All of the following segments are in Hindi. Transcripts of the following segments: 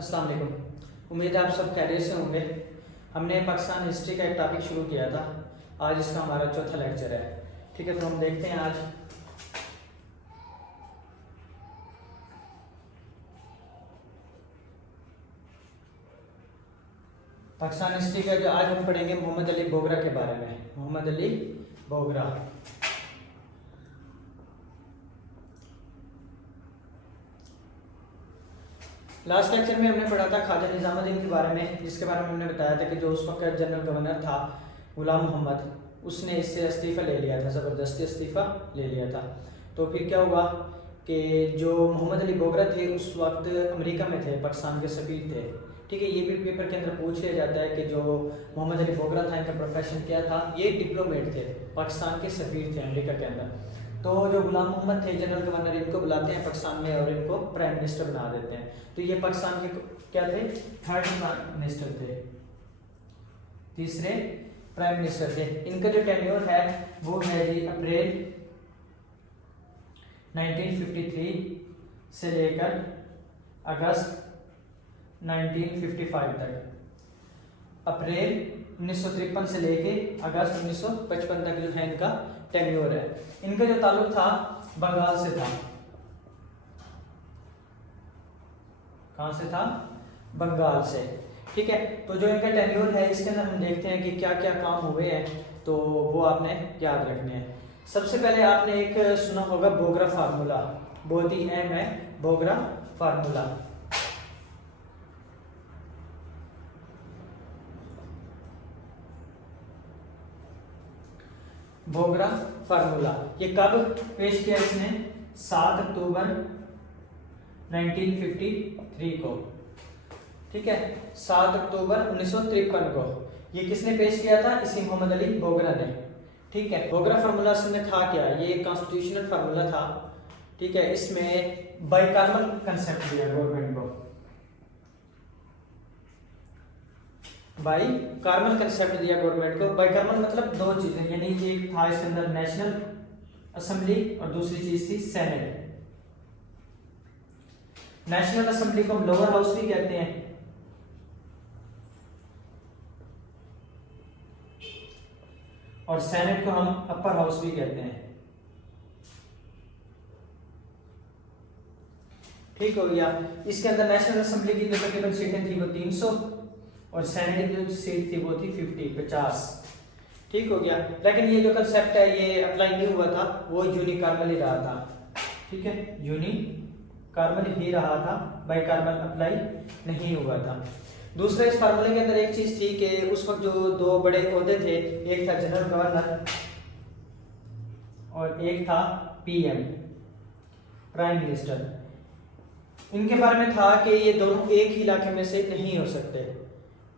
अस्सलाम वालेकुम। उम्मीद है आप सब खैरियत से होंगे। हमने पाकिस्तान हिस्ट्री का एक टॉपिक शुरू किया था, आज इसका हमारा चौथा लेक्चर है। ठीक है, तो हम देखते हैं आज पाकिस्तान हिस्ट्री का। जो आज हम पढ़ेंगे मोहम्मद अली बोगरा के बारे में। मोहम्मद अली बोगरा लास्ट लेक्चर में हमने पढ़ा था ख्वाजा निजामुद्दीन के बारे में, जिसके बारे में हमने बताया था कि जो उस वक्त जनरल गवर्नर था गुलाम मोहम्मद, उसने इससे इस्तीफ़ा ले लिया था, ज़बरदस्ती इस्तीफ़ा ले लिया था। तो फिर क्या हुआ कि जो मोहम्मद अली बोगरा थे उस वक्त अमेरिका में थे, पाकिस्तान के सफ़ीर थे। ठीक है, ये भी पेपर के अंदर पूछ लिया जाता है कि जो मोहम्मद अली बोगरा था इनका प्रोफेशन क्या था। ये डिप्लोमेट थे, पाकिस्तान के सफ़ीर थे अमेरिका के अंदर। तो जो गुलाम मोहम्मद थे जनरल गवर्नर, इनको बुलाते हैं पाकिस्तान में और इनको प्राइम मिनिस्टर बना देते हैं। तो ये पाकिस्तान के क्या थे, थर्ड प्राइम मिनिस्टर थे, तीसरे प्राइम मिनिस्टर थे। इनका जो टेन्योर है वो है जी अप्रैल 1953 से लेकर अगस्त 1955 तक। अप्रैल 1953 से लेके अगस्त 1955 तक जो है इनका टेन्योर है। इनका जो ताल्लुक था बंगाल से था। कहां से था? बंगाल से। ठीक है, तो जो इनका टेन्योर है इसके अंदर हम देखते हैं कि क्या क्या काम हुए हैं, तो वो आपने याद रखने हैं। सबसे पहले आपने एक सुना होगा बोगरा फार्मूला, बहुत ही अहम है बोगरा फार्मूला। बोगरा फार्मूला ये कब पेश किया इसने? 7 अक्टूबर 1953 को। ठीक है, 7 अक्टूबर 1953 को ये किसने पेश किया था? इसी मोहम्मद अली बोगरा ने। ठीक है, बोगरा फार्मूला में था क्या? ये कॉन्स्टिट्यूशनल फार्मूला था। ठीक है, इसमें बाइकार्मल कंसेप्ट दिया गवर्नमेंट को, बाइकार्मल कंसेप्ट दिया गवर्नमेंट को। बाइकार्मल मतलब दो चीजें, यानी एक था इसके अंदर नेशनल असेंबली और दूसरी चीज थी सेनेट। नेशनल असेंबली को हम लोअर हाउस भी कहते हैं और सेनेट को हम अपर हाउस भी कहते हैं। ठीक हो गया। इसके अंदर नेशनल असेंबली की जो तकरीबन सीटें थी वो 300 और सेनेट की जो सीट थी वो थी 50। ठीक हो गया, लेकिन ये जो कंसेप्ट है ये अप्लाई नहीं हुआ था, वो यूनिकार्मल ही रहा था। ठीक है, यूनिकार्मल ही रहा था, बाइकार्मल अप्लाई नहीं हुआ था। दूसरा, इस फार्मूले के अंदर एक चीज थी कि उस वक्त जो दो बड़े ओहदे थे, एक था जनरल गवर्नर और एक था पीएम, प्राइम मिनिस्टर। इनके बारे में था कि ये दोनों एक ही इलाके में से नहीं हो सकते।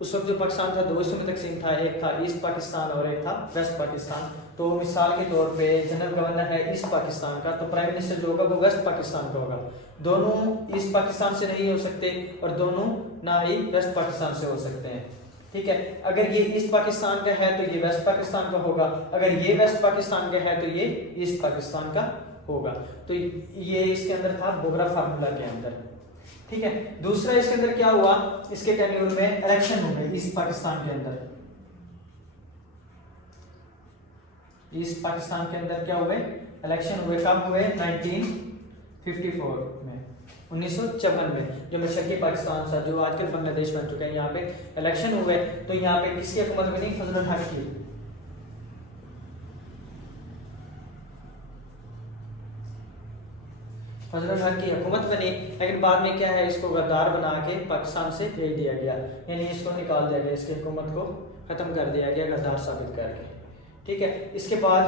उस वक्त जो पाकिस्तान था दो हिस्सों में तकसीम था, एक था ईस्ट पाकिस्तान और एक था वेस्ट पाकिस्तान। तो मिसाल के तौर पे जनरल गवर्नर है ईस्ट पाकिस्तान का, तो प्राइम मिनिस्टर जो होगा वो वेस्ट पाकिस्तान का होगा। दोनों ईस्ट पाकिस्तान से नहीं हो सकते और दोनों ना ही वेस्ट पाकिस्तान से हो सकते हैं। ठीक है, अगर ये ईस्ट पाकिस्तान का है तो ये वेस्ट पाकिस्तान का होगा, अगर ये वेस्ट पाकिस्तान का है तो ये ईस्ट पाकिस्तान का होगा। तो ये इसके अंदर था बोगरा फार्मूला के अंदर। ठीक है, दूसरा इसके अंदर क्या हुआ, इसके टेन्योर में इलेक्शन हुए ईस्ट पाकिस्तान के अंदर। ईस्ट पाकिस्तान के अंदर क्या हुए? इलेक्शन हुए। कब हुए? 1954 में, 1954 में, जो मशरकी पाकिस्तान था, जो आजकल बांग्लादेश बन चुका है, यहाँ पे इलेक्शन हुए। तो यहाँ पे किसकी हुकूमत बनी? फजल हक की। फजल हक की हुकूमत बनी, लेकिन बाद में क्या है, इसको गद्दार बना के पाकिस्तान से भेज दिया गया, यानी इसको निकाल दिया गया, इसकी हुकूमत को खत्म कर दिया गया गद्दार साबित करके। ठीक है, इसके बाद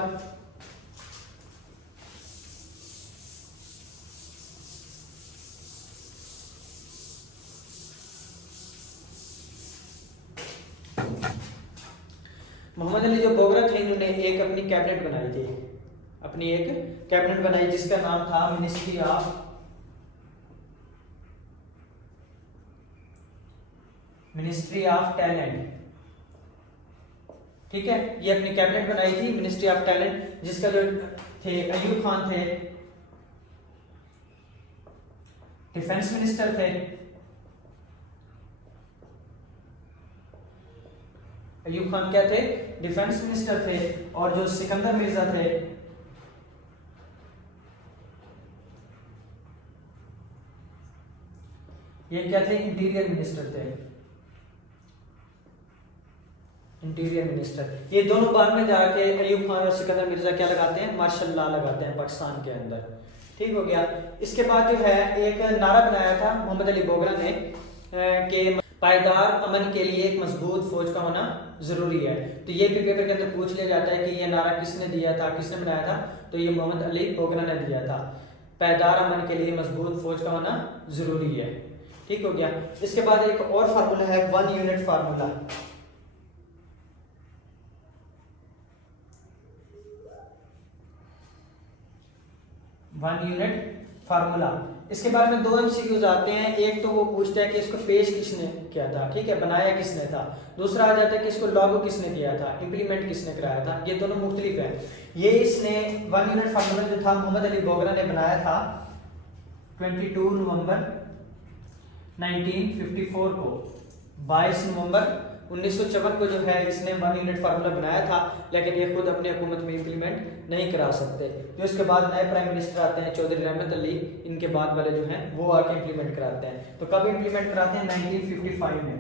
मोहम्मद अली जो बोगरा थे इन्होंने एक अपनी कैबिनेट बनाई थी, अपनी एक कैबिनेट बनाई जिसका नाम था मिनिस्ट्री ऑफ टैलेंट। ठीक है, ये अपनी कैबिनेट बनाई थी मिनिस्ट्री ऑफ टैलेंट, जिसका जो थे अयूब खान थे डिफेंस मिनिस्टर थे, अयूब खान क्या थे? डिफेंस मिनिस्टर थे। और जो सिकंदर मिर्जा थे, ये क्या थे? इंटीरियर मिनिस्टर थे। Interior minister. ये दोनों बाद में जाके अयूब खान और सिकंदर मिर्जा क्या लगाते हैं? मार्शल लॉ लगाते हैं पाकिस्तान के अंदर। ठीक हो गया। इसके बाद जो है एक नारा बनाया था मोहम्मद अली बोगरा ने कि पायदार अमन के लिए एक मजबूत फौज का होना जरूरी है। तो ये भी पेपर के अंदर पूछ लिया जाता है कि ये नारा किसने दिया था, किसने बनाया था? तो ये मोहम्मद अली बोगरा ने दिया था। पायदार अमन के लिए मजबूत फौज का होना जरूरी है। ठीक हो गया। इसके बाद एक और फार्मूला है 1 यूनिट फार्मूला। 1 unit formula. इसके बारे में 2 एमसीक्यूज आते हैं। एक तो वो पूछता है कि इसको पेश किसने किया था, ठीक है, बनाया किसने था। दूसरा आ जाता है कि इसको लागू किसने किया था, इंप्लीमेंट किसने कराया था। ये दोनों मुख्तलिफ है। ये इसने 1 यूनिट फार्मूला जो था मोहम्मद अली बोगरा ने बनाया था 22 नवंबर 1954 को। 22 नवंबर 1954 को जो है इसने 1 यूनिट फार्मूला बनाया था, लेकिन ये खुद अपनी हुकूमत में इंप्लीमेंट नहीं करा सकते। जो इसके बाद नए प्राइम मिनिस्टर आते हैं चौधरी रहमत अली, इनके बाद वाले जो हैं वो आके इंप्लीमेंट कराते हैं। तो कब इंप्लीमेंट कराते हैं? 1955 में।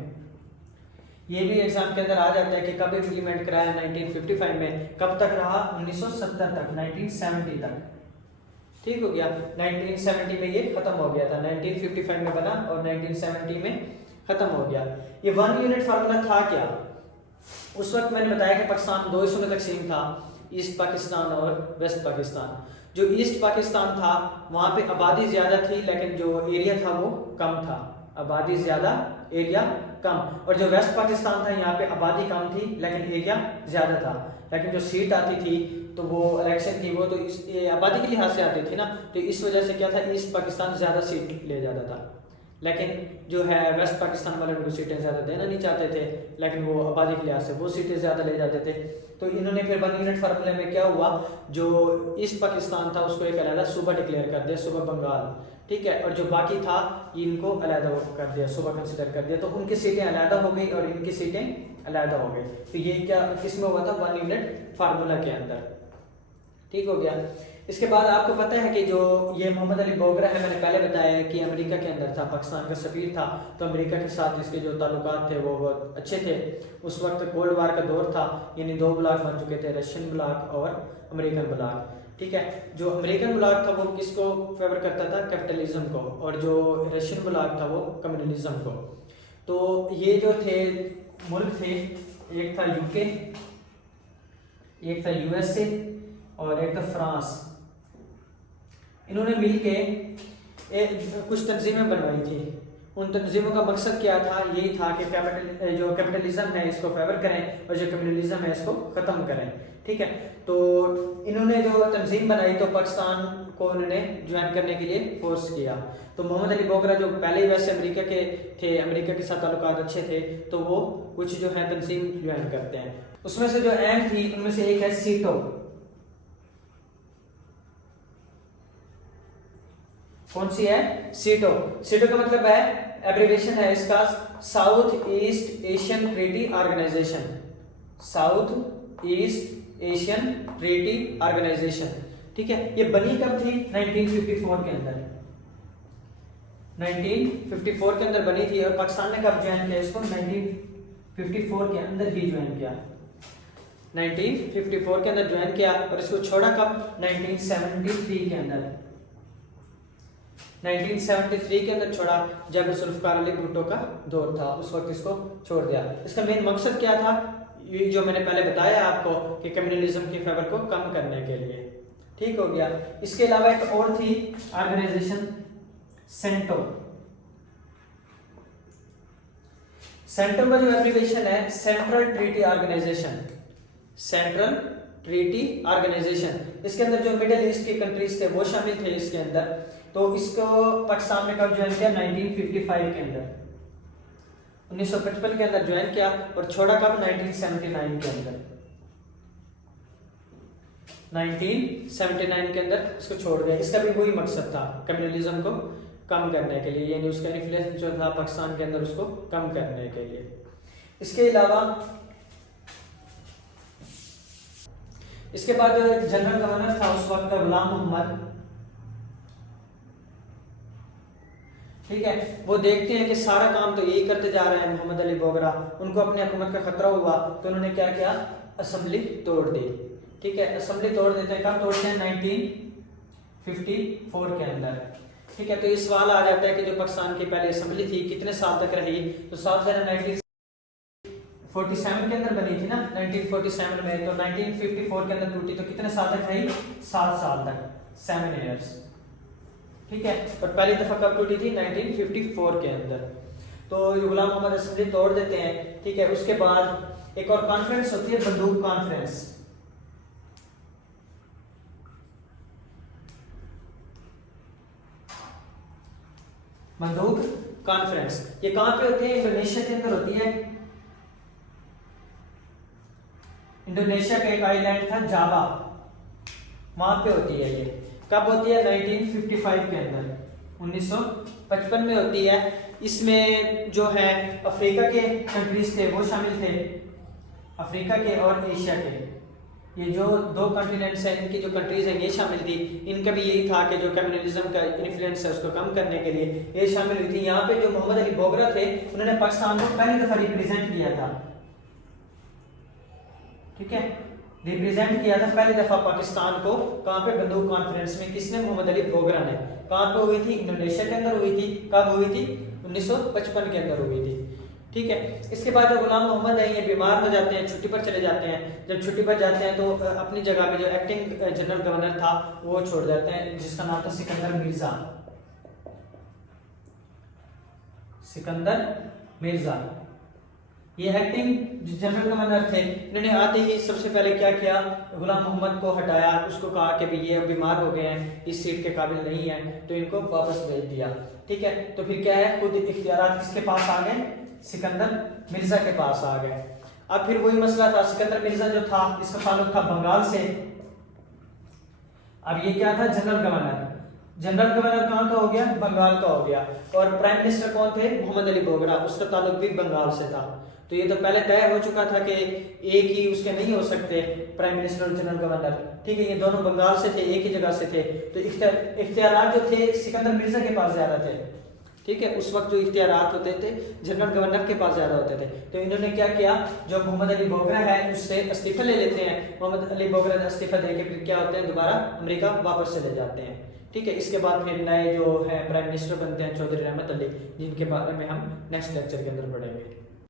ये भी एग्जाम के अंदर आ जाता है कि कब इंप्लीमेंट कराया? 1955 में। कब तक रहा? 1970 तक, 1970 तक। ठीक हो गया। 1970 में ये खत्म हो गया था। 1955 में बना और 1970 में खत्म हो गया। ये 1 यूनिट फार्मूला था क्या? उस वक्त मैंने बताया कि पाकिस्तान 2 हिस्सों में तकसीम था, ईस्ट पाकिस्तान और वेस्ट पाकिस्तान। जो ईस्ट पाकिस्तान था वहां पे आबादी ज्यादा थी, लेकिन जो एरिया था वो कम था। आबादी ज्यादा, एरिया कम। और जो वेस्ट पाकिस्तान था यहाँ पे आबादी कम थी लेकिन एरिया ज्यादा था। लेकिन जो सीट आती थी तो वो इलेक्शन थी वो तो आबादी के लिहाज से आती थी ना, तो इस वजह से क्या था, ईस्ट पाकिस्तान ज्यादा सीट ले जाता था। लेकिन जो है वेस्ट पाकिस्तान वाले उनको सीटें ज़्यादा देना नहीं चाहते थे, लेकिन वो आबादी के लिहाज से वो सीटें ज़्यादा ले जाते थे। तो इन्होंने फिर 1 यूनिट फार्मूले में क्या हुआ, जो ईस्ट पाकिस्तान था उसको एक अलग सूबा डिक्लेयर कर दिया, सूबा बंगाल, ठीक है, और जो बाकी था इनको अलग कर दिया, सूबा कंसिडर कर दिया। तो उनकी सीटें अलग हो गई और इनकी सीटें अलग हो गई। तो ये क्या किस में हुआ था? 1 यूनिट फार्मूला के अंदर। ठीक हो गया। इसके बाद आपको पता है कि जो ये मोहम्मद अली बोगरा है, मैंने पहले बताया कि अमेरिका के अंदर था, पाकिस्तान का सफीर था। तो अमेरिका के साथ इसके जो ताल्लुकात थे वो बहुत अच्छे थे। उस वक्त कोल्ड वार का दौर था, यानी 2 ब्लॉक बन चुके थे, रशियन ब्लॉक और अमेरिकन ब्लॉक। ठीक है, जो अमेरिकन ब्लॉक था वो किसको फेवर करता था? कैपिटलिज्म को। और जो रशियन ब्लॉक था वो कम्युनलिज्म को। तो ये जो थे मुल्क थे, एक था यूके, एक था यूएसए और एक था फ्रांस। इन्होंने मिलके कुछ तंजीमें बनवाई थी। उन तंजीमों का मकसद क्या था? यही था कि जो कैपिटलिज्म है इसको फेवर करें और जो कम्युनलिज्म है इसको ख़त्म करें। ठीक है, तो इन्होंने जो तंजीम बनाई तो पाकिस्तान को उन्होंने ज्वाइन करने के लिए फोर्स किया। तो मोहम्मद अली बोगरा जो पहले ही वैसे अमेरिका के थे, अमेरिका के साथ ताल्लुकात अच्छे थे, तो वो कुछ जो है तंजीम ज्वाइन करते हैं। उसमें से जो अहम थी उनमें से एक है सीटो। कौन सी है? सीटो। सीटो का मतलब है, एब्रिविएशन है इसका, South East Asian Treaty Organization. South East Asian Treaty Organization. ठीक है, ये बनी कब थी? 1954 के अंदर। 1954 के अंदर बनी थी। और पाकिस्तान ने कब ज्वाइन किया इसको? 1954 के अंदर ही ज्वाइन किया। 1954 के अंदर ज्वाइन किया और इसको छोड़ा कब? 1973 के अंदर। 1973 के अंदर छोड़ा जब जुल्फकार अली भुट्टो का दौर था, उस वक्त इसको छोड़ दिया। इसका मेन मकसद क्या था? ये जो मैंने पहले बताया आपको कि कम्युनलिज्म के फेवर को कम करने के लिए। ठीक हो गया। इसके अलावा एक और थी ऑर्गेनाइजेशन सेंटो। सेंटो का जो एब्रिविएशन है Central Treaty Organization. Central Treaty Organization. इसके अंदर जो मिडिल ईस्ट की कंट्रीज थे वो शामिल थे इसके अंदर। तो इसको पाकिस्तान ने कब ज्वाइन किया? 1955 के अंदर। 1955 के अंदर ज्वाइन किया और छोड़ा कब? 1979 के अंदर। 1979 के अंदर इसको छोड़ दिया। इसका भी वही मकसद था, कम्युनलिज्म को कम करने के लिए, यानी उसका इन्फ्लुएंस जो था पाकिस्तान के अंदर उसको कम करने के लिए। इसके अलावा इसके बाद जो जनरल गवर्नर था उस वक्त का गुलाम मोहम्मद, ठीक है, वो देखते हैं कि सारा काम तो यही करते जा रहे हैं मोहम्मद अली बोगरा, उनको अपनी हुकूमत का खतरा हुआ, तो उन्होंने क्या किया, असेंबली तोड़ दी। ठीक है, असेंबली तोड़ देते हैं, कब तोड़ते हैं, 1954 के अंदर। ठीक है, तो ये सवाल आ जाता है कि जो पाकिस्तान की पहले असेंबली थी कितने साल तक रही, तो साल 1947 के अंदर बनी थी ना, 1947 में, तो 1954 के अंदर टूटी, तो कितने साल तक रही, 7 साल तक, 7 ईयर्स। ठीक है, और पहली दफा कब टूटी थी, 1954 के अंदर। तो गुलाम मोहम्मद असेंबली तोड़ देते हैं। ठीक है, उसके बाद एक और कॉन्फ्रेंस होती है, बंदूक कॉन्फ्रेंस। बंदूक कॉन्फ्रेंस ये कहां पे होती है, इंडोनेशिया के अंदर होती है। इंडोनेशिया का एक आइलैंड था जावा, वहां पे होती है। ये कब होती है, 1955 के अंदर, 1955 में होती है। इसमें जो है अफ्रीका के कंट्रीज थे वो शामिल थे, अफ्रीका के और एशिया के, ये जो 2 कॉन्टिनेंट्स हैं इनकी जो कंट्रीज हैं ये शामिल थी। इनका भी यही था कि जो कम्युनलिज्म का इन्फ्लुएंस है उसको कम करने के लिए ये शामिल हुई थी। यहाँ पे जो मोहम्मद अली बोगरा थे उन्होंने पाकिस्तान को पहली दफा रिप्रेजेंट किया था। ठीक है, रिप्रेजेंट किया था पहली दफा पाकिस्तान को, कहां पे, बंदूक कॉन्फ्रेंस में। किसने, मोहम्मद अली बोगरा ने। कहां पे हुई थी, इंडोनेशिया के अंदर हुई थी। कब हुई थी, 1955 के अंदर हुई थी। ठीक है, इसके बाद जो गुलाम मोहम्मद है ये बीमार हो जाते हैं, छुट्टी पर चले जाते हैं। जब छुट्टी पर जाते हैं तो अपनी जगह पे जो एक्टिंग जनरल गवर्नर था वो छोड़ जाते हैं, जिसका नाम था सिकंदर मिर्जा। सिकंदर मिर्जा ये एक्टिंग जनरल गवर्नर थे। इन्होंने आते ही सबसे पहले क्या किया, गुलाम मोहम्मद को हटाया, उसको कहा कि भाई ये बीमार हो गए हैं, इस सीट के काबिल नहीं है, तो इनको वापस भेज दिया। ठीक है, तो फिर क्या है, खुद इख्तियारात किसके पास आ गए, सिकंदर मिर्जा के पास आ गए। अब फिर वही मसला था, सिकंदर मिर्जा जो था इसका ताल्लुक था बंगाल से। अब ये क्या था, जनरल गवर्नर। जनरल गवर्नर कहाँ का हो गया, बंगाल का हो गया। और प्राइम मिनिस्टर कौन थे, मोहम्मद अली बोगरा, उसका ताल्लुक भी बंगाल से था। तो ये तो पहले तय हो चुका था कि एक ही उसके नहीं हो सकते प्राइम मिनिस्टर और जनरल गवर्नर। ठीक है, ये दोनों बंगाल से थे, एक ही जगह से थे, तो इख्तियारात जो थे सिकंदर मिर्जा के पास ज्यादा थे। ठीक है, उस वक्त जो इख्तियारात होते थे जनरल गवर्नर के पास ज्यादा होते थे। तो इन्होंने क्या किया, जो मोहम्मद अली बोगरा है उससे इस्तीफा ले लेते हैं। मोहम्मद अली बोगरा इस्तीफा देके फिर क्या होते हैं, दोबारा अमेरिका वापस चले जाते हैं। ठीक है, इसके बाद फिर नए जो है प्राइम मिनिस्टर बनते हैं चौधरी रहमत अली, जिनके बारे में हम नेक्स्ट लेक्चर के अंदर पढ़ेंगे।